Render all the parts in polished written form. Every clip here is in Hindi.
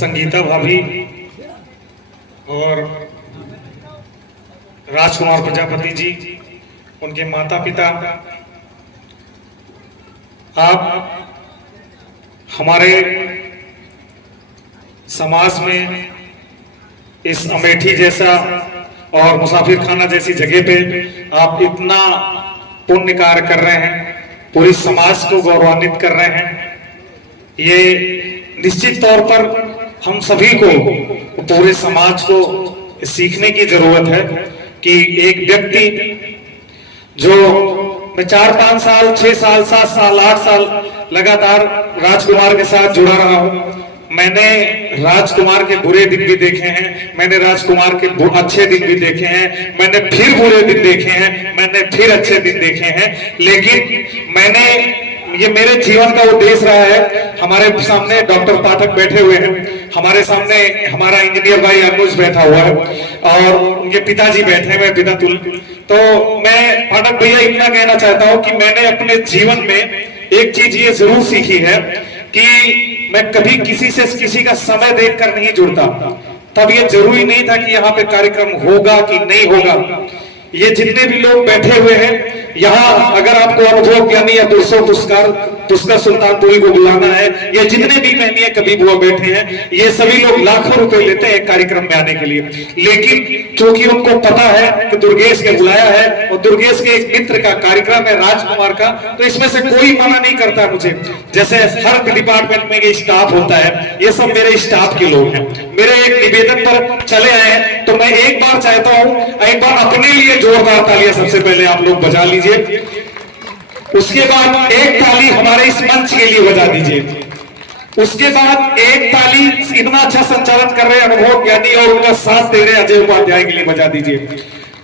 संगीता भाभी और राजकुमार प्रजापति जी, उनके माता पिता, आप हमारे समाज में इस अमेठी जैसा और मुसाफिर खाना जैसी जगह पे आप इतना पुण्य कार्य कर रहे हैं, पूरी समाज को गौरवान्वित कर रहे हैं। ये निश्चित तौर पर हम सभी को, पूरे समाज को सीखने की जरूरत है कि एक व्यक्ति जो मैं 4-5 साल, 6 साल, 7 साल, 8 साल लगातार राजकुमार के साथ जुड़ा रहा हूं। मैंने राजकुमार के बुरे दिन भी देखे हैं, मैंने राजकुमार के अच्छे दिन भी देखे हैं, मैंने फिर बुरे दिन देखे हैं, मैंने फिर अच्छे दिन देखे हैं। लेकिन ये मेरे जीवन का उद्देश्य रहा है। हमारे सामने डॉक्टर पाठक बैठे हुए हैं, हमारे सामने हमारा इंजीनियर भाई अनुज बैठा हुआ है और उनके पिताजी बैठे हुए पिता तुल। तो मैं पाठक भैया इतना कहना चाहता हूं कि मैंने अपने जीवन में एक चीज ये जरूर सीखी है कि मैं कभी किसी का समय देखकर नहीं जुड़ता। तब ये जरूरी नहीं था कि यहाँ पे कार्यक्रम होगा कि नहीं होगा। ये जितने भी लोग बैठे हुए हैं यहाँ, अगर आपको अनुभव ज्ञानी या पुष्कर सुल्तानपुरी को बुलाना है, ये जितने भी महमिया कभी बुआ बैठे हैं, ये सभी लोग लाखों रुपए लेते हैं कार्यक्रम में आने के लिए। लेकिन क्योंकि उनको पता है कि दुर्गेश ने बुलाया है और दुर्गेश के एक मित्र का कार्यक्रम है राजकुमार का, तो इसमें से कोई मना नहीं करता मुझे। जैसे हर डिपार्टमेंट में ये स्टाफ होता है, ये सब मेरे स्टाफ के लोग हैं। मेरे एक निवेदन पर चले आए हैं, तो मैं एक बार चाहता हूं, एक बार अपने लिए जोरदार तालियां सबसे पहले आप लोग बजा लीजिए, उसके बाद एक ताली हमारे इस मंच के लिए बजा दीजिए, उसके बाद एक ताली इतना अच्छा संचालन कर रहे अनुभव ज्ञानी और उनका साथ दे रहे अजय उपाध्याय के लिए बजा दीजिए,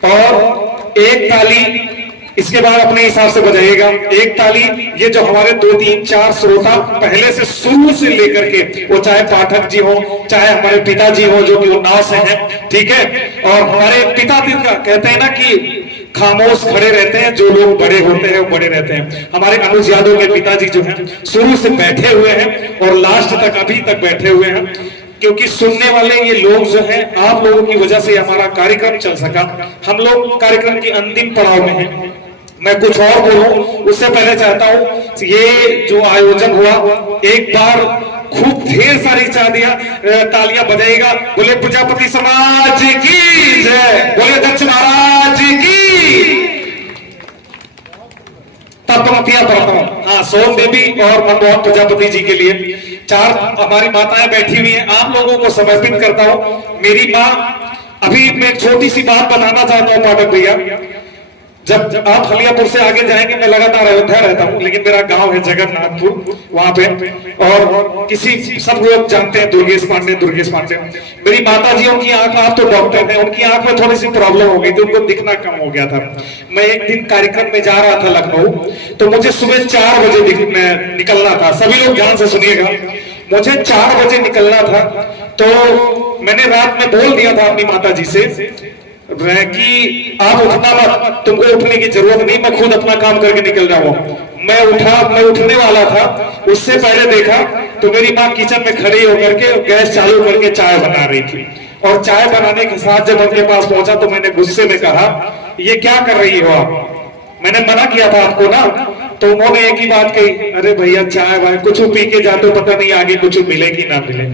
और एक ताली इसके बाद अपने हिसाब से बजाइएगा। एक ताली ये जो हमारे 2, 3, 4 श्रोता पहले से शुरू से लेकर के, वो चाहे पाठक जी हो, चाहे हमारे पिताजी हो जो कि उन्नाव से हैं, ठीक है, और हमारे पिता दिन का कहते हैं ना कि खामोश खड़े रहते हैं, जो लोग बड़े होते हैं वो बड़े रहते हैं। हमारे अनुज यादव के पिताजी जो हैं शुरू से बैठे हुए हैं और लास्ट तक अभी तक बैठे हुए हैं, क्योंकि सुनने वाले ये लोग जो हैं, आप लोगों की वजह से हमारा कार्यक्रम चल सका। हम लोग कार्यक्रम की अंतिम पड़ाव में हैं। मैं कुछ और बोलूं उससे पहले चाहता हूं ये जो आयोजन हुआ, एक बार खूब ढेर सारी तालियां बजाएगा। बोले प्रजापति समाज की जय, बोले दक्ष महाराज की। तब पंक्तियां पढ़ता हूं। हाँ, सोम देवी और मनमोहन प्रजापति जी के लिए 4 हमारी माताएं बैठी हुई हैं, आप लोगों को समर्पित करता हूं। मेरी माँ, अभी मैं एक छोटी सी बात बताना चाहता हूं पाठक भैया। जब आप हलियापुर से आगे जाएंगे, मैं लगातार अयोध्या रहता हूँ, लेकिन मेरा गांव है जगन्नाथपुर, वहां पे, और सब लोग जानते हैं दुर्गेश पांडे। मेरी माताजियों की आंख, आप तो डॉक्टर हैं, उनकी आंख में थोड़ी सी प्रॉब्लम हो गई थी, उनको दिखना कम हो गया था। मैं एक दिन कार्यक्रम में जा रहा था लखनऊ, तो मुझे सुबह 4 बजे निकलना था। सभी लोग ध्यान से सुनिएगा, मुझे 4 बजे निकलना था। तो मैंने रात में बोल दिया था अपनी माता जी से कि आप उठना मत, तुमको उठने की जरूरत नहीं, मैं खुद अपना काम करके निकल रहा हूँ। मैं उठने वाला था, उससे पहले देखा तो मेरी माँ किचन में खड़ी होकर के गैस चालू करके चाय बना रही थी, और चाय बनाने के साथ जब उनके पास पहुंचा तो मैंने गुस्से में कहा, ये क्या कर रही हो आप? मैंने मना किया था आपको ना। तो उन्होंने एक ही बात कही, अरे भैया चाय भाई कुछ पी के जाते, पता नहीं आगे कुछ मिले कि ना मिले,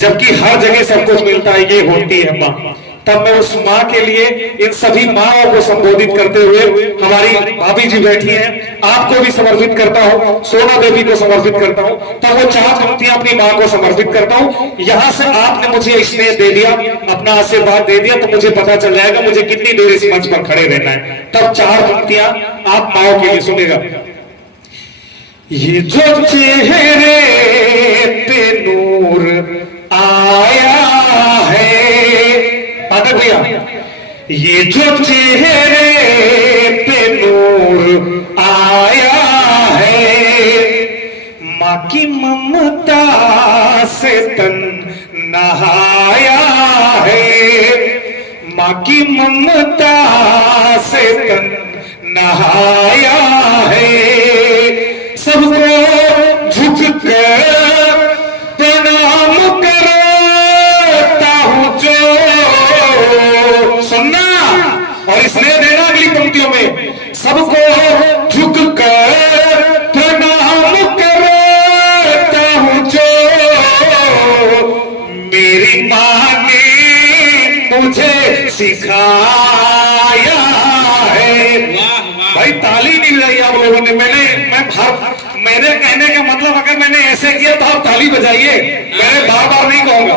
जबकि हर जगह सब कुछ मिलता है, ये होती है माँ। तब मैं उस माँ के लिए इन सभी माँओं को संबोधित करते हुए, हमारी भाभी जी बैठी हैं, आपको भी समर्पित करता हूँ, सोना देवी को समर्पित करता हूँ। तब वो 4 पंक्तियां अपनी माँ को समर्पित करता हूँ। यहाँ से आपने मुझे स्नेह दे दिया, अपना आशीर्वाद दे दिया, तो मुझे पता चल जाएगा मुझे कितनी देर इस मंच पर खड़े रहना है। तब 4 पंक्तियां आप माँओं के लिए सुनेगा। ये जो चेहरे पे नूर आया है, भैया, ये जो चेहरे पे नूर आया है, माँ की ममता से तन नहाया है, माँ की ममता से तन नहाया है। सबको झुक कर प्रणाम करो, सिखाया है। भाई ताली नहीं बजाई आप लोगों ने। मेरे कहने का मतलब अगर मैंने ऐसे किया तो आप ताली बजाइए, मैंने बार बार नहीं कहूंगा।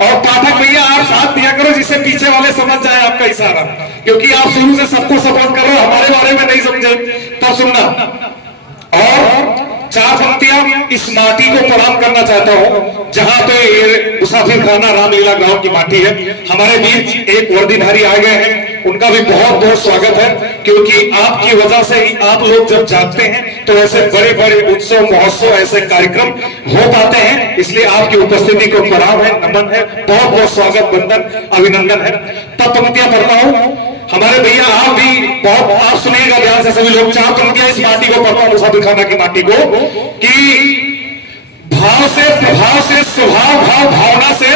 और पाठक भैया आप साथ दिया करो जिससे पीछे वाले समझ जाए आपका इशारा, क्योंकि आप शुरू से सबको सपोर्ट कर रहे हो, हमारे बारे में नहीं समझे तब सुनना। और 4 पंक्तियां इस माटी को प्रणाम करना चाहता हूं जहां पे मुसाफिर खाना रामलीला गांव की माटी है। हमारे बीच एक वर्दीधारी आ गए हैं, उनका भी बहुत बहुत स्वागत है, क्योंकि आपकी वजह से ही आप लोग जब जागते हैं तो ऐसे बड़े बड़े उत्सव महोत्सव ऐसे कार्यक्रम हो पाते हैं। इसलिए आपकी उपस्थिति को प्रणाम है, नमन है, बहुत बहुत स्वागत, वंदन, अभिनंदन है। तब पंक्तियां पढ़ता हूं। हमारे भैया आप भी बहुत आप सुनिएगा ध्यान से सभी लोग। 4 पंक्तियां इस माटी को पढ़ता हूं, मुसाफिर खाना की माटी को, कि भाव से प्रभाव से स्वभाव भाव भावना से,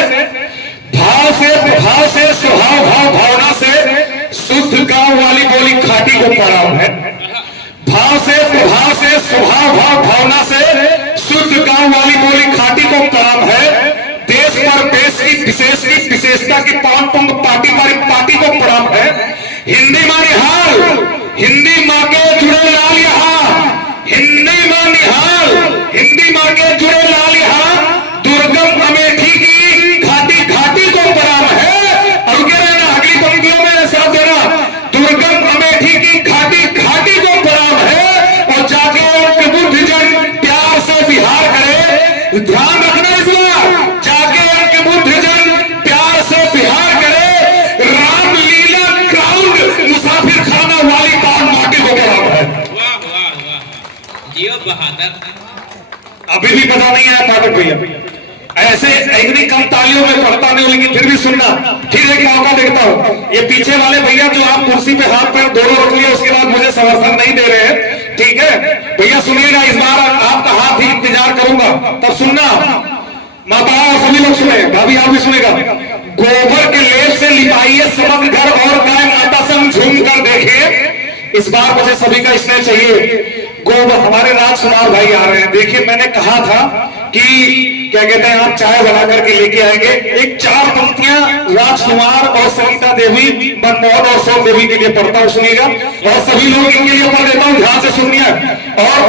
भाव से प्रभाव से स्वभाव भाव भावना से शुद्ध गांव वाली बोली खाटी को प्रणाम है। भाव से प्रभाव से स्वभाव भाव भावना से शुद्ध गांव वाली बोली खाटी को प्रणाम है। देश पर देश की विशेषता की पावन पार्टी मारी पार्टी को प्रणाम है। हिंदी माँ निहाल, हिंदी माँ के जुड़े लाल यहाँ, हिंदी माँ निहाल, हिंदी माँ के जुड़े लाल यहाँ, दुर्गम अमेठी की घाटी घाटी को प्रणाम है। अब कह रहे ना अगली पंक्तियों में साथ देना, दुर्गम अमेठी की घाटी घाटी को प्रणाम है। और जाके उनके बुद्ध जन प्यार से विहार करे, ध्यान रखना इस बार, जाके उनके बुद्ध जन प्यार से विहार करे। रामलीला ग्राउंड मुसाफिर खाना वाली बात माटी को प्रणाम है। वाह वाह वाह, जियो बहादुर। अभी भी पता नहीं है पाठक भैया, ऐसे इतनी कम तालियों में पढ़ता नहीं, लेकिन फिर भी सुनना। फिर एक मौका देखता हूं, ये पीछे वाले भैया जो आप कुर्सी पे हाथ पैर दोनों रख लिए उसके बाद मुझे समर्थन नहीं दे रहे हैं, ठीक है भैया सुनिएगा, इस बार आपका हाथ ही इंतजार करूंगा, तब सुनना। माता सभी लोग सुने, भाभी आप भी सुनेगा। गोबर के लेप से लिपाइए समग्र घर और गाय माता संग झूम कर देखे। इस बार मुझे सभी का स्नेह चाहिए। गोबर, हमारे राजकुमार भाई आ रहे हैं। देखिए मैंने कहा था कि क्या कहते हैं आप चाय बना करके लेके आएंगे। एक 4 पंक्तियां राजकुमार और सरिता देवी, मनमोहन और सौम देवी के लिए पढ़ता हूं, सुनिएगा। और सभी लोग इनके लिए पढ़ देता हूं, ध्यान से सुनिए। और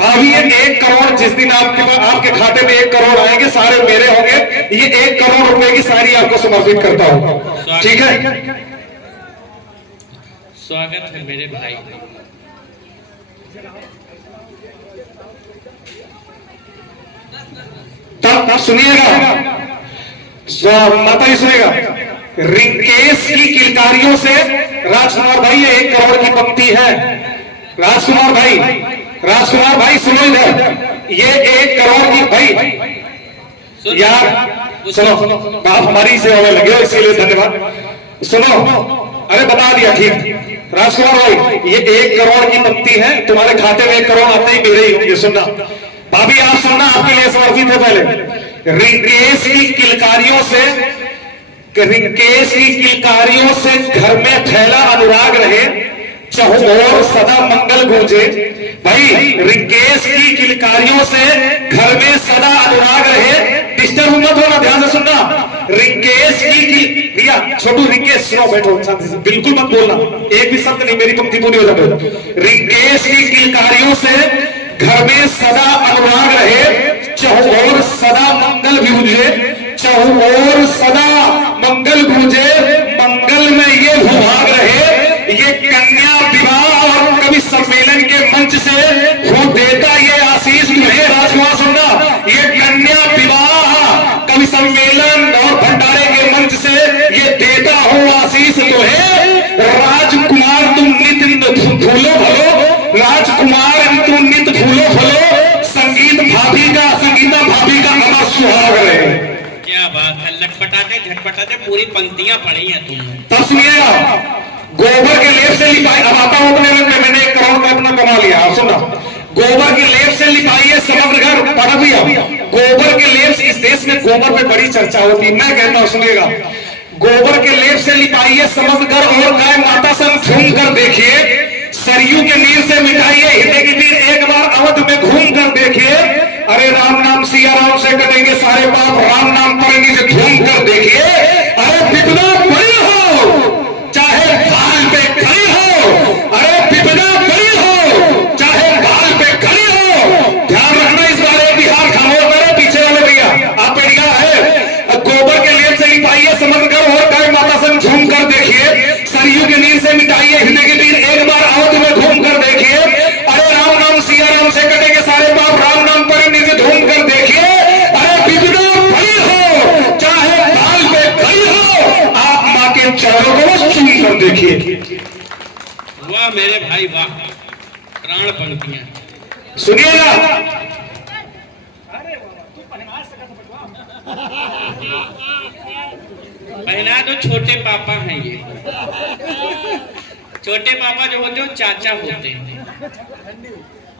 भाभी ये 1 करोड़ जिस दिन आपके खाते में 1 करोड़ आएंगे सारे मेरे होंगे। ये 1 करोड़ रुपए की साड़ी आपको समर्पित करता हूं, ठीक है। स्वागत है मेरे भाई। तब सुनिएगा, माता जी सुनिएगा। रिंकेश की किलकारियों से राजकुमार भाई, ये 1 करोड़ की पंक्ति है। राजकुमार भाई सुनो इधर, ये 1 करोड़ की भाई यार सुनो, आप हमारी सेवा में लगे हो इसीलिए धन्यवाद। सुनो, अरे बता दिया ठीक। राजकुमार भाई ये 1 करोड़ की पंक्ति है, तुम्हारे खाते में 1 करोड़ आते ही मेरे ही होंगे। सुनना भाभी, आप सुनना, आपके लिए समर्पित है। पहले रिंकेश की किलकारियों से, रिंकेश की किलकारियों से घर में फैला अनुराग रहे, चहुओर सदा मंगल गूंजे। भाई रिंकेश की किलकारियों से घर में सदा अनुराग रहे। डिस्टर्ब मत होना, ध्यान से सुनना। रिंकेश की भैया छोटू रिंकेश सुनो, बैठो शांति से, बिल्कुल मत बोलना, एक भी शब्द नहीं, मेरी पंक्ति पूरी हो जाए। रिंकेश की किलकारियों से घर में सदा अनुराग रहे, चहुओर सदा मंगल गूंजे, चहुओर सदा मंगल गूंजे, मंगल में ये भूभाग रहे। ये कन्या विवाह और कवि सम्मेलन के मंच से वो देता ये आशीष तुम्हें। राजकुमार सुनना, ये कन्या विवाह कवि सम्मेलन और भंडारे के मंच से ये देता हो आशीष तुम्हें। राजकुमार तुम नित्य फूलो भलो, राजकुमार तुम नित्य फूलो भलो, संगीता भाभी का अमा सुहाग रहे। क्या बात है, लटपटाते झटपटाते पूरी पंक्तियां पढ़ी हैं तुमने। तब सुनिएगा, गोबर के लेप से लिपाई, अब आता हूं अपने रंग में, मैंने 1 करोड़ का अपना कमा लिया। आप सुना, गोबर के लेप से लिपाइए समग्र घर, पढ़ा भैया। गोबर के लेप, इस देश में गोबर पे बड़ी चर्चा होती है, मैं कहता हूं सुनिएगा। गोबर के लेप से लिपाइए समग्र घर और गाय माता संग झूम कर देखिए। सरयू के नीर से मिटाइए हृदय की नीर, एक बार अवध में घूम कर देखिए। अरे राम नाम सिया राम से कटेंगे सारे पाप, राम नाम पर नीचे झूम कर देखिए। अरे कितना बड़े हो, पहना दो, छोटे पापा हैं ये। छोटे पापा जो होते हैं वो चाचा होते हैं।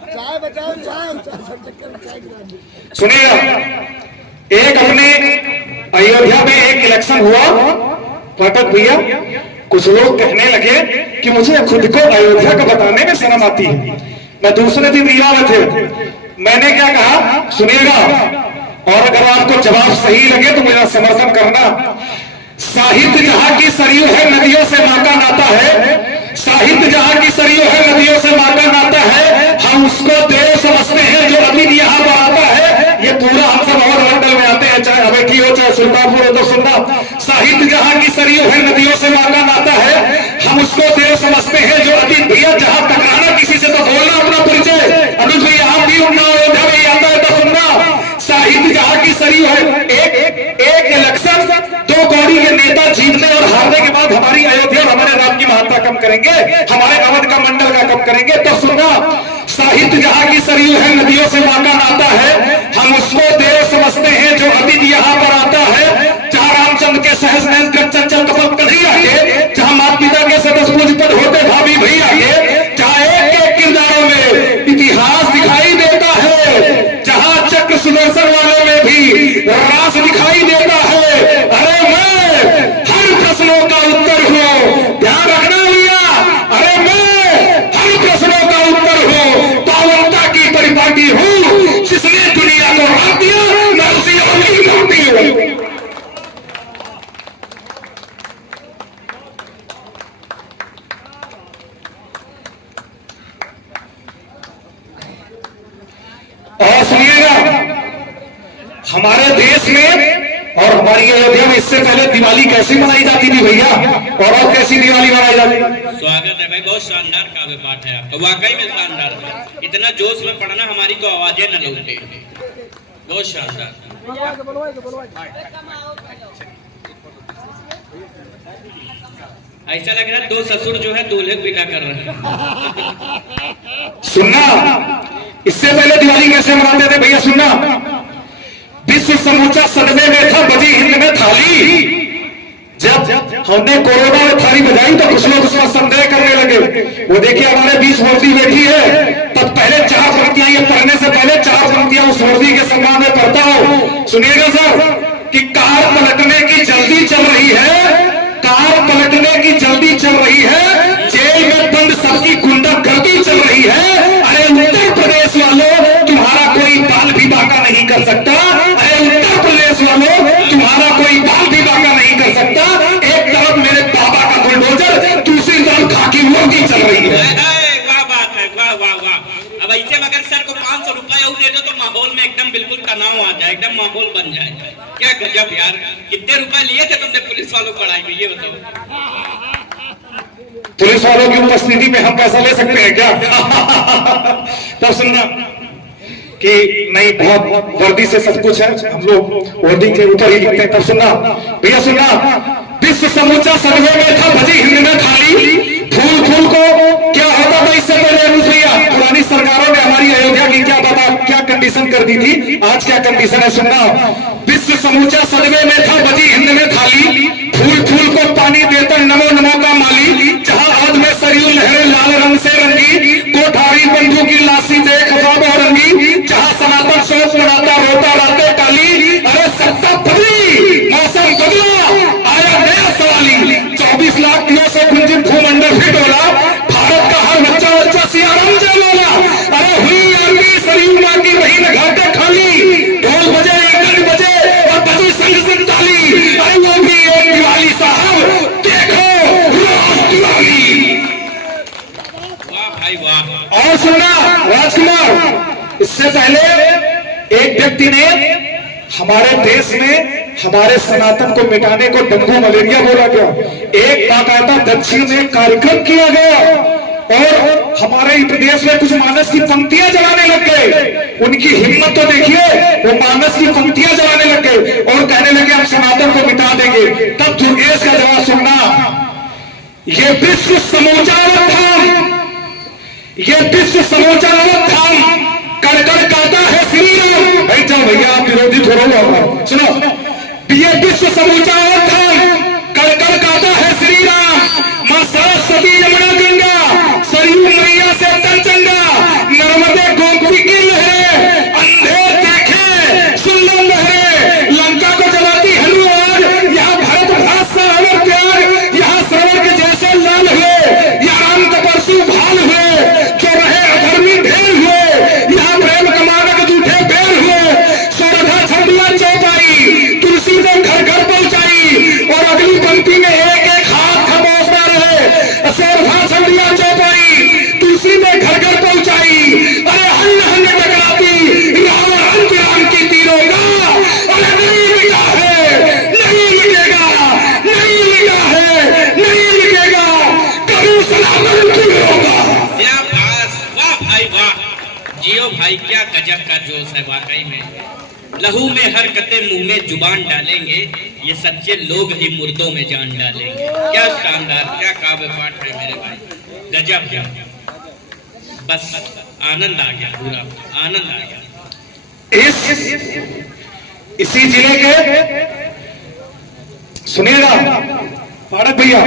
चाय बचाओ, चाय सुनिएगा, एक अपने अयोध्या में एक इलेक्शन हुआ पाठक भैया, कुछ लोग कहने लगे कि मुझे खुद को अयोध्या का बताने में शर्म आती है। मैं दूसरे दिन रिया में थे, मैंने क्या कहा सुनिएगा, और अगर आपको जवाब सही लगे तो मेरा समर्थन करना। साहित्य जहां की सरयू है नदियों से मां का नाता है, साहित्य जहां की सरयू है नदियों से मां का नाता है, हम उसको देव समझते हैं जो अभी यहाँ पर आता है। ये पूरा हम सब और मंडल में आते हैं, चाहे अमेठी हो चाहे सुल्तानपुर हो, तो सुनना, साहित्य जहां की सरयू है नदियों से मां का नाता है, हम उसको देव समझते हैं जो अभी भैया जहां टकराना किसी से तो बोलना अपना परिचय। अनुज भैया आप भी उन्ना अयोध्या में आता है तो सुनना, साहित्य जहां की सरयू है। एक इलेक्शन दो कौड़ी के नेता जीतने और हारने के बाद हमारी अयोध्या और हमारे राम की महत्ता कम करेंगे, हमारे अवध का मंडल का कम करेंगे। तो सुनना, साहित्य जहां की सरयू है नदियों से मां का नाता है, हम उसको देव समझते हैं जो अतिथि यहाँ पर आता है। जहां रामचंद्र के सहज नयन कर चंचल कपल कन्हैया के, जहां माता पिता के सदस्य पूजपद होते भाभी भैया के, जहां एक एक किरदारों में इतिहास दिखाई देता है, जहां चक्र सुदर्शन वाले में भी रास दिखाई देता है। अरे मैं हर प्रश्नों का उत्तर हूं, ध्यान रखना भैया, अरे मैं हर प्रश्नों का उत्तर हूं, पावनता की परिपाटी हूं, जिसने दुनिया को रात दिया मैं उसी की मूर्ति हूं। और सुनिएगा, हमारे देश में और हमारी अयोध्या में इससे पहले दिवाली कैसी मनाई जाती थी भैया, और कैसी दिवाली मनाई जाती? स्वागत है भाई, बहुत शानदार काव्य पाठ है आपका, वाकई में शानदार है। इतना जोश में पढ़ना हमारी तो आवाजें न लौटे, बहुत शानदार। ऐसा लग रहा है दो ससुर जो है दूल्हे पिटा कर रहे हैं। सुनना, इससे पहले दिवाली कैसे मनाते थे भैया, सुनना, विश्व समूचा सदमे में था बजी हिंद में थाली। जब हमने कोरोना में थाली बजाई तो कुछ लोग उसमें संदेह करने लगे। वो देखिए हमारे बीच मूर्ति बैठी है, तब पहले 4 पंक्तियां, ये पढ़ने से पहले 4 पंक्तियां उस मूर्ति के सम्मान में पढ़ता हूं। सुनिएगा सर, कि कार पलटने की जल्दी चल रही है, कार पलटने की जल्दी चल रही है, जेल में बंद सबकी गुंडागर्दी चल रही है। अरे उत्तर प्रदेश वालों, तुम्हारा कोई बाल भी बांका नहीं कर सकता। अरे उत्तर प्रदेश वालों, तुम्हारा कोई बाल भी बांका नहीं कर सकता। एक तरफ मेरे बाबा का बुलडोजर, दूसरी तरफ खाकी मुर्गी चल रही है। वाह बात है, वाह वाह वाह। अब ऐसे अगर सर को 500 रुपया दे दो तो माहौल में एकदम बिल्कुल तनाव आ जाए, एकदम माहौल बन जाए। क्या गजब यार, कितने रुपए लिए थे तुमने पुलिस वालों को पढ़ाई में, ये बताओ। पुलिस वालों की उपस्थिति में हम पैसा ले सकते हैं क्या? तब सुनना कि नहीं, बहुत वर्दी से सब कुछ है, हम लोग वर्दी के ऊपर ही लिखते हैं। तब सुनना भैया, सुनना, विश्व समूचा सदमे में था भजी हिंद में थाली, फूल फूल को क्या होता था इससे पहले भैया, पुरानी सरकारों ने हमारी अयोध्या की क्या कंडीशन कर दी थी, आज क्या कंडीशन है सुनना। विश्व समूचा सदमे में था बजी हिंद में थाली, फूल फूल को पानी देता नमो नमो का माली, जहां अवध में सरयू लहरें लाल रंग से रंगी, कोठारी बंधु की लाशी देख रंगी, जहां सनातन शोक मनाता रोता राते काली। अरे सत्ता बदली, मौसम बदला, आया नया सवाली, 24 लाख दिनों से गुंजित भूमंडल फिट होला, भारत का हर बच्चा बच्चा सियाराम जयमाला। अरे हुई आरती सरयू मां की रही न घाटे खाली, ढोल बजे एक बजे और बजी संग संग ताली। अरे वो भी एक दिवाली साहब, देखो रोज दिवाली। वाह भाई वाह। और सुनना राजकुमार, इससे पहले एक व्यक्ति ने हमारे देश में हमारे सनातन को मिटाने को डेंगू मलेरिया बोला गया, एक बाकायदा दक्षिण में कार्यक्रम किया गया और हमारे प्रदेश में कुछ मानस की पंक्तियां जलाने लग गए। उनकी हिम्मत तो देखिए, वो मानस की पंक्तियां जलाने लग गए और कहने लगे हम सनातन को मिटा देंगे। तब दुर्गेश का जवाब सुनना, ये विश्व समूचा था, ये विश्व समूचा था, कड़कड़ कहता है श्री राम। भाई जाओ भैया, आप विरोधी थोड़ा हो। सुनो, ये विश्व समूचा उत्थान कल कल गाता है श्री राम, मां सरस्वती यमुना गंगा सरयू मैया से तंचंगा, नर्मदे गोमती की लहरें अंधे देखे सुल्लम लहरें, लंका को जलाती हनुमान, यहाँ भरत भाषा अमर प्यार, यहाँ श्रवण के जैसे लाल हुए, यहाँ राम का परशु भाल हुए, जो रहे अधर्मी ढेर हुए, यहाँ प्रेम कमानक झूठे बेर हुए, सोरधा छंडिया चौपाई तुलसी ने घर घर पहुंचाई, और अगली पंक्ति में एक एक हाथ खामोश ना रहे, सोरधा छंडिया चौपाई तुलसी ने घर घर पहुंचाई, अरे हन्न हन्न टकराती रावण अंत राम की तीरों का, अरे नहीं मिटा है, नहीं मिटेगा, नहीं मिटा है, नहीं मिटेगा, कभी सलामत नहीं होगा। क्या बात, वाह भाई वाह, जियो भाई, क्या गजब का जोश है वाकई में। लहू में हरकतें मुंह में जुबान डालेंगे, ये सच्चे लोग ही मुर्दों में जान डालेंगे। क्या शानदार, क्या काव्य पाठ है मेरे भाई, गजब है। बस आनंद आ गया, पूरा आनंद आ गया। इसी जिले के सुनिएगा पाठक भैया,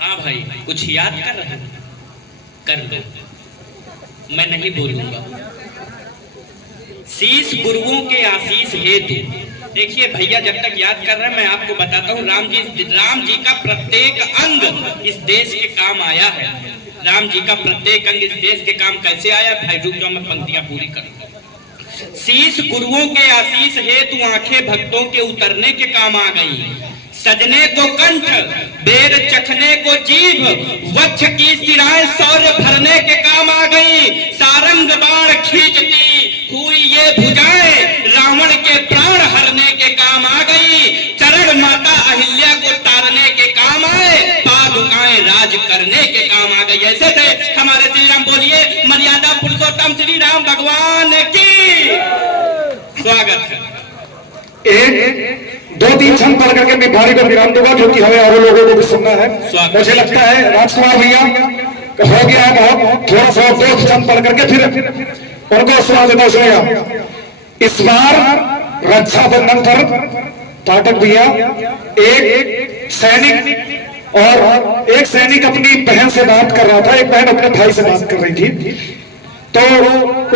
हाँ भाई, कुछ याद कर रहे हो? कर लो, मैं नहीं बोलूंगा। शीश गुरुओं के आशीष हेतु, देखिए भैया जब तक याद कर रहे हैं मैं आपको बताता हूँ, राम जी का प्रत्येक अंग इस देश के काम आया है। राम जी का प्रत्येक अंग इस देश के काम कैसे आया भाई, रुक जाओ मैं पंक्तियां पूरी करूंगा। शीश गुरुओं के आशीष हेतु आंखें भक्तों के उतरने के काम आ गई, सजने को कंठ बेर चखने को जीभ, वक्ष की सिराएं शौर्य भरने के काम आ गई, सारंग बाण खींचती हुई ये भुजाएं रावण के प्राण हरने के काम आ गई, चरण माता अहिल्या को तारने के काम आए, पादुकाएं राज करने के काम आ गई। ऐसे थे हमारे श्री राम, बोलिए मर्यादा पुरुषोत्तम श्री राम भगवान की। स्वागत है। एक दो तीन छंद पढ़ करके मैं भारी को विराम दूंगा, जो कि हमें और लोगों को भी सुनना है। मुझे लगता है राजकुमार भैया हो गया है बहुत, थोड़ा सा दो छंद पढ़ करके फिर उनको सुना देता सुनेगा। इस बार रक्षाबंधन पर पाठक भैया एक सैनिक अपनी बहन से बात कर रहा था, एक बहन अपने भाई से बात कर रही थी, तो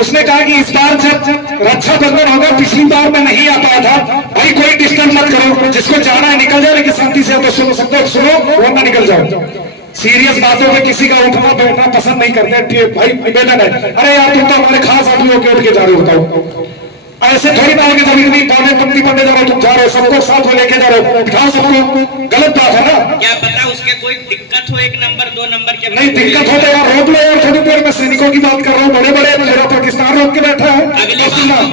उसने कहा कि इस बार जब रक्षाबंधन होगा, पिछली बार मैं नहीं आ पाया था, भाई कोई डिस्टर्ब मत करो, जिसको जाना है निकल जाए, लेकिन शांति से तो सुनो सकते हो सुनो, वरना निकल जाओ। सीरियस बातों में किसी का उठना बैठना पसंद नहीं करते भाई, निवेदन है। अरे यार तुम तो हमारे खास आदमी होकर उठ के जा रहे हो, बताओ ऐसे थोड़ी ना होगी, जब इतनी पौने पंक्ति पढ़ने जा रहे हो, तुम जा रहे हो, सबको साथ में लेके जा रहे हो, बिठाओ सबको, गलत बात है ना। क्या पता उसके कोई दिक्कत हो, एक नंबर दो नंबर के नहीं दिक्कत हो तो यार रोक लो यार थोड़ी देर, मैं सैनिकों की बात कर रहा हूँ, बड़े बड़े मेरा पाकिस्तान रोक के बैठा है।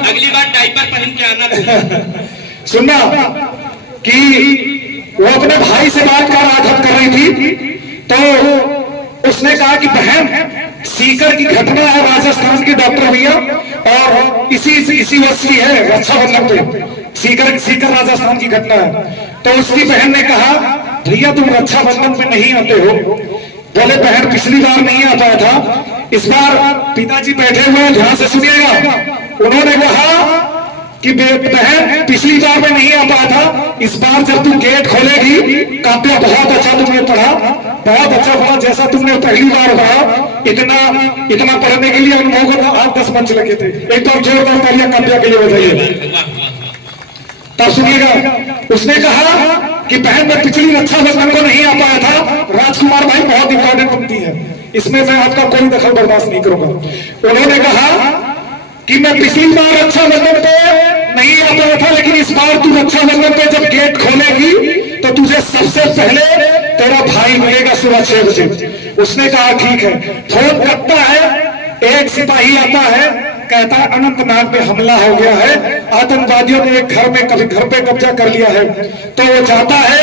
अगली बार डायपर पहन के आना। सुनना कि वो अपने भाई से बात कर रही थी, तो उसने कहा कि बहन सीकर की घटना है राजस्थान की डॉक्टर भैया, और इसी वर्ष की है रक्षाबंधन पे, सीकर राजस्थान की घटना है। तो उसकी बहन ने कहा भैया तुम रक्षाबंधन पे नहीं आते हो, बोले बहन पिछली बार नहीं आ पाया था, इस बार पिताजी बैठे हुए हैं, ध्यान से सुनिएगा, उन्होंने कहा कि बहन पिछली बार में नहीं आ पाया था, इस बार जब तुम गेट खोलेगी, काव्य बहुत अच्छा तुमने पढ़ा, बहुत अच्छा पढ़ा, जैसा तुमने पहली बार पढ़ा, इतना पढ़ने के लिए हम लोगों को 8-10 मंच लगे थे। एक बार जोरदार तालियां काव्य के लिए बजाइए। तब सुनिएगा, उसने कहा कि बहन मैं पिछली रक्षाबंधन को नहीं आ पाया था। राजकुमार भाई बहुत इंपॉर्टेंट पंक्ति है, इसमें मैं आपका कोई दखल बर्दाश्त नहीं करूंगा। उन्होंने कहा कि मैं पिछली बार रक्षाबंधन पे नहीं आ पाया था, लेकिन इस बार तू रक्षाबंधन पे जब गेट खोलेगी तो तुझे सबसे पहले तेरा भाई मिलेगा सुबह 6 बजे। उसने कहा ठीक है। फोन करता है, एक सिपाही आता है, कहता है अनंतनाग में हमला हो गया है, आतंकवादियों ने एक घर पे कब्जा कर लिया है। तो वो जाता है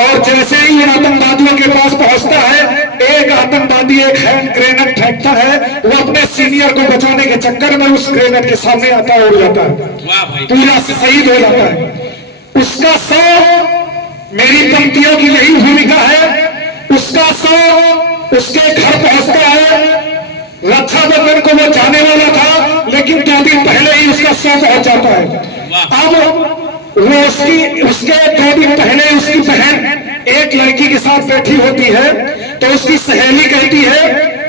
और जैसे ही उन आतंकवादियों के पास पहुंचता है, एक आतंकवादी एक हैंड ग्रेनेड फेंकता है, वो अपने सीनियर को बचाने के चक्कर में उस ग्रेनेड के सामने आता है, उड़ जाता है, पूरा शहीद हो जाता है। उसका शव, मेरी पंक्तियों की यही भूमिका है, उसका शव उसके घर पहुंचता है, रक्षाबंधन को वो जाने वाला था, लेकिन 2 दिन पहले ही उसका शव पहुंच जाता है। अब वो उसके 2 दिन पहले उसकी बहन एक लड़की के साथ बैठी होती है, तो उसकी सहेली कहती है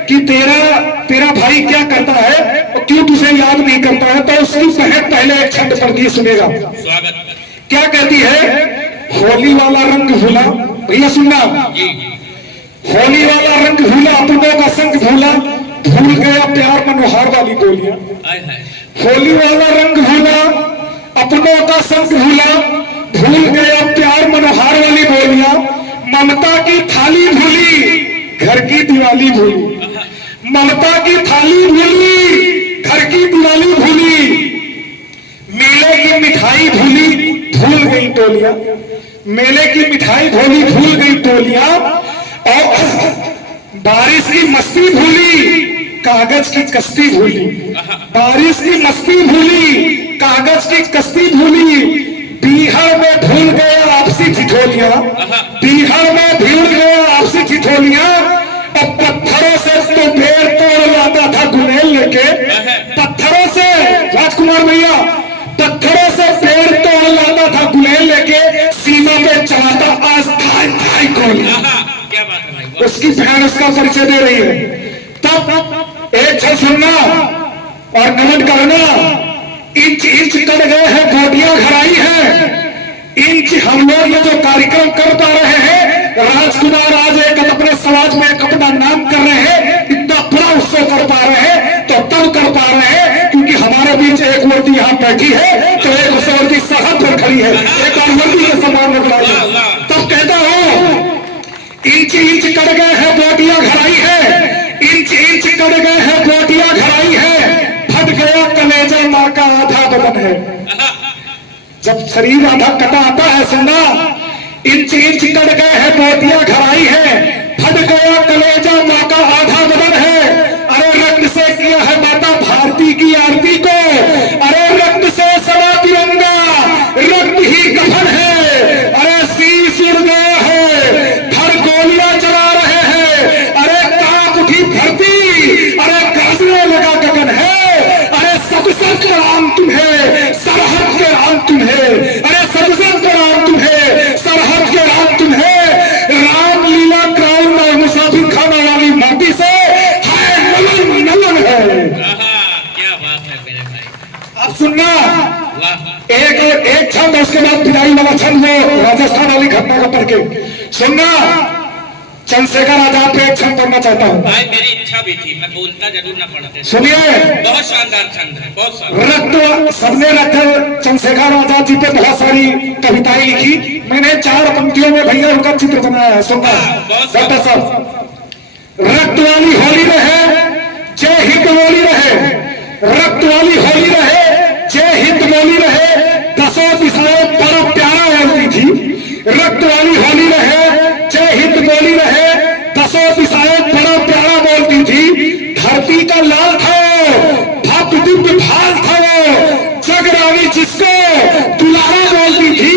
कि तेरा भाई क्या करता है और क्यों तुझे याद नहीं करता है। तो उसकी बहन पहले एक छंद पढ़ती, सुनेगा क्या कहती है। होली वाला रंग भूला, भैया सुनना, होली वाला रंग भूला, अपनों का संग भूला, भूल गया प्यार मनोहार वाली बोलियां। होली वाला रंग भूला, अपनों का संग भूला, भूल गया प्यार मनोहार वाली बोलियां। ममता की थाली भूली, घर की दिवाली भूली, ममता की थाली भूली, घर की दिवाली भूली, मेले की मिठाई भूली, भूल गई टोलियां, मेले की मिठाई भूली, भूल गई टोलियां, और बारिश की मस्ती भूली, कागज की कश्ती भूली, बारिश की मस्ती भूली, कागज की कश्ती भूली, बिहार में भूल गया आपसी ठिठोलियां, बिहार में भूल गया आपसी ठिठोलियां, और पत्थरों से तो पेड़ तोड़ लाता था गुलेल लेके, पत्थरों से, राजकुमार भैया, पत्थरों से पेड़ तोड़ लाता था गुलेल लेके, सीमा पे चलाता आज थाई गोलियां। क्या बात है भाई, उसकी बहन उसका परिचय दे रही है। तब एक छल सुनना और नमन करना, इंच इंच कट गए हैं, गोटियां घराई है, इंच हम लोग ये जो कार्यक्रम कर पा रहे हैं, राजकुमार आज एक अपने समाज में एक अपना नाम कर रहे हैं, इतना बड़ा उत्सव कर पा रहे हैं, तो तब कर पा रहे हैं क्योंकि हमारे बीच एक वर्दी यहाँ बैठी है, तो एक उस वर्दी सरहद पर खड़ी है, एक और वर्दी के समान निकलाई है। तब कहता हूं, इंच इंच कट गए हैं, बोटियां घराई है, इंच इंच कट गए हैं, बोटियां घराई है, फट गया कलेजा माँ का आधा बदन है। जब शरीर आधा कटा आता है, सुनना, इंच इंच कट गए हैं, बोटियां घराई है, फट गया कलेजा माँ का आधा बदन है। अरे रक्त से किया है माता भारती की आरती को, अरे रक्त से सवा तिरंगा, रक्त ही कफन है, अरे शीश उड़ गया है, धड़ गोलियां चला रहे हैं, अरे कांप उठी धरती, अरे गरजने लगा गगन है, अरे सबसे राम तुम्हें, सरहद के राम तुम्हें, अरे सबसे राम तुम्हें, सरहद के राम तुम्हें, रामलीला क्राउन और मुसाफिर खाना वाली माटी से है नलन नलन है। क्या बात है मेरे भाई, अब सुनना, वाह, एक छंद, उसके बाद विदाई वाला छंद, वो राजस्थान वाली घटना का पढ़ के सुनना। चंद्रशेखर आजाद पे एक छंद पढ़ना चाहता हूँ भाई, मेरी इच्छा भी थी, मैं बोलता जरूर ना पढ़ते। सुनिए, बहुत शानदार छंद है, बहुत शानदार। रक्त सबने रक्त चंद्रशेखर आजाद जी पे बहुत सारी कविताएं लिखी, मैंने 4 पंक्तियों में भैया उनका चित्र बनाया है, सुनना डॉक्टर साहब। रक्त वाली होली रहे, जय हिंद बोली रहे, रक्त वाली होली रहे, जय हिंद बोली रहे, 10 दिशाएं बड़ा प्यारा बोलती थी। रक्त वाली होली रहे, जय हिंद बोली रहे, 10 दिशाएं बड़ा प्यारा बोलती थी। धरती का लाल था, भव्य दिव्य भाल था, जगरानी जिसको दुलारा बोलती थी।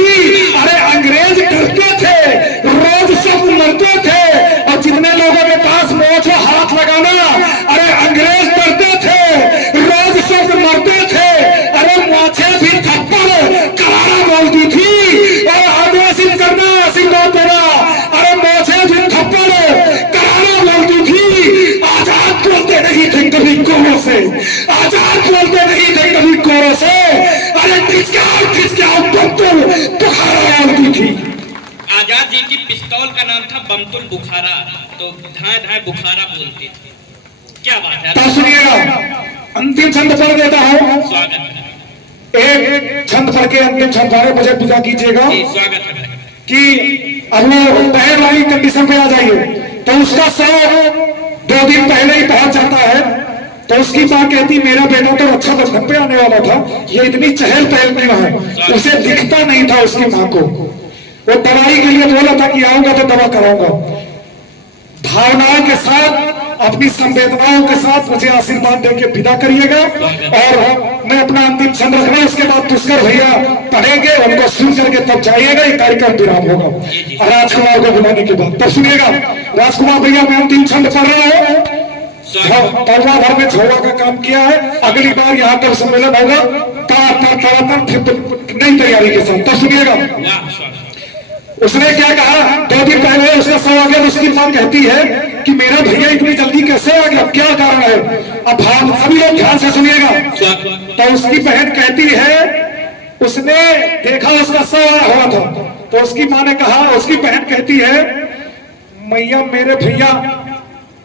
अरे अंग्रेज डरते थे, रोज सब मरते थे, और जितने लोगों के पास मोछ हाथ लगाना, अरे अंग्रेज डरते थे, रोज सब मरते थे। अरे मोछे भी थप्पड़ करारा बोलती थी, और आदेशित करना सिंगा तेरा, अरे मोछे भी थप्पड़ करारा बोलती थी। आजाद बोलते नहीं थे कभी कोरों से, आजाद बोलते नहीं थे कभी कोरों से, अरे खिचकाओ बमतुल बुखारा बोलती थी। आजाद जी की पिस्तौल का नाम था बमतुल बुखारा, तो धाए धाए बुखारा बोलते थे। क्या बात है, तो सुनिएगा, अंतिम छंद पढ़ देता हूँ। स्वागत है एक छंद पढ़ के अंतिम छंद वाले बजे विदा कीजिएगा जी, स्वागत है भाई। कि अब वो पहल वाली कंडीशन पे आ जाइए, तो उसका शव 2 दिन पहले ही पहुंच जाता है। तो उसकी मां कहती, मेरा बेटा तो रक्षाबंधन पे आने वाला था, ये इतनी चहल पहल क्यों है। उसे दिखता नहीं था उसकी मां को, वो दवाई के लिए बोला था कि आऊंगा तो दवा कराऊंगा। भावनाओं के साथ, अपनी संवेदनाओं के साथ मुझे आशीर्वाद देके विदा करिएगा। और मैं अपना अंतिम छंद रख रहा हूं, उसके बाद पुष्कर भैया पढ़ेंगे, उनको सुन करके तब जाइएगा, ये कार्यक्रम विराम होगा राजकुमार को बुलाने के बाद। तब सुनिएगा राजकुमार भैया, मैं अंतिम छंद पढ़ रहा हूं, पलवा भर में झोला का काम किया है। अगली बार यहाँ पर सम्मेलन होगा तड़ातड़ फिर तो नई तैयारी के साथ, तो सुनिएगा उसने क्या कहा। 2 दिन पहले उसका सौ आ गया, उसकी मां कहती है कि मेरा भैया इतनी जल्दी कैसे आ गया, क्या कारण है। अब हम सभी लोग ध्यान से सुनिएगा। तो उसकी बहन कहती है उसने देखा उसका सौ आया हुआ था, तो उसकी मां ने कहा, उसकी बहन कहती है मैया मेरे भैया।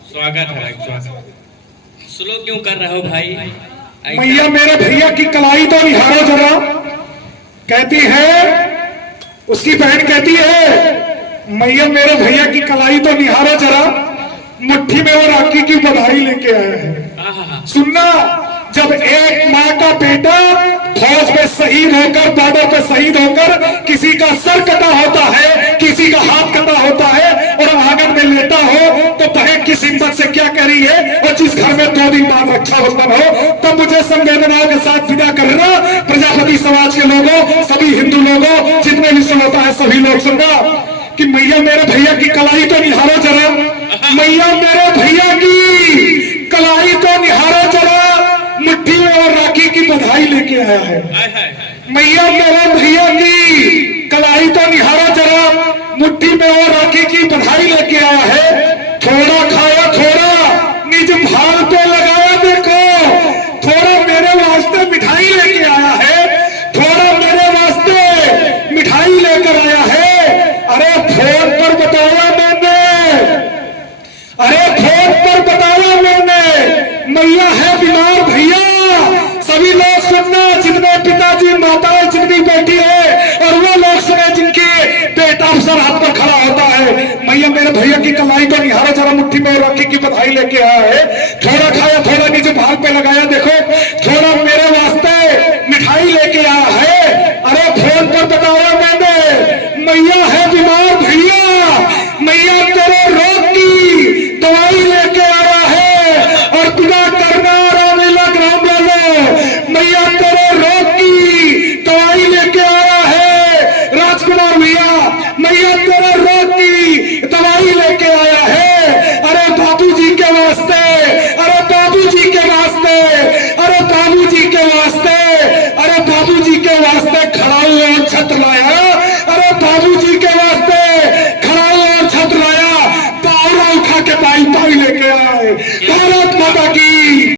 स्वागत है, स्लो क्यों कर रहे हो भाई। मैया मेरे भैया की कलाई तो निहारो जरा। कहती है उसकी बहन कहती है मैया मेरे भैया की कलाई तो निहारो जरा, मुट्ठी में वो राखी की बधाई लेके आया है। सुनना, जब एक माँ का बेटा फौज में शहीद होकर, बॉर्डर पे शहीद होकर किसी का सर कटा होता है, किसी का हाथ कटा होता है और आंगन में लेटा हो, तो बहन की हिम्मत से क्या कह रही है। और जिस घर में 2 दिन बाद रक्षाबंधन हो, तब मुझे संवेदनाओं के साथ विदा करना। प्रजापति समाज के लोगों, सभी हिंदू लोगों, जितने भी सुनता है सभी लोग सुनना कि मैया मेरे भैया की कलाई तो निहारो जरा, मैया मेरे भैया की कलाई तो निहारो जरा, मुट्ठी में और राखी की बधाई लेके आया है। मैया मेरे भैया की कलाई तो निहारो जरा, मुट्ठी में और राखी की बधाई लेके आया है। थोड़ा खाया थोड़ा निज भाल पे लगाया, देखो थोड़ा मेरे वास्ते मिठाई लेके आया है, थोड़ा मेरे वास्ते मिठाई लेकर आया है। अरे फोन पर बताया मैंने, अरे फोन पर बताया मैंने, मैया है बीमार भैया। सभी लोग सुनना, जितने पिताजी माताएं जितनी बैठी है, और वो लोग सुने जिनके बेटा अफसर हाथ पर खड़ा होता है। मैया मेरे भैया की कलाई को निहारा जरा, मुट्ठी में राखी की बधाई लेके आया है। थोड़ा खाया थोड़ा नीचे भाग पे लगाया, देखो थोड़ा मेरे वास्ते मिठाई लेके आया है। अरे फोन पर बताया मैंने, मैया है बीमार भैया, मैया तेरे रोग की दवाई लेके आया है। और बिना करना राम ले लो, मैया तेरे रोग की दवाई लेके आया है। राजकुमार भैया, मैया तेरे रोग की दवाई लेके आया है। अरे बाबूजी के वास्ते, अरे बाबूजी के वास्ते, अरे बाबूजी के वास्ते, अरे बाबूजी के वास्ते खड़ा हुआ छत लाया। अरे बाबूजी के वास्ते खड़ा हुआ छत लाया, पावरा उठा के पाई लेके आए। भारत माता की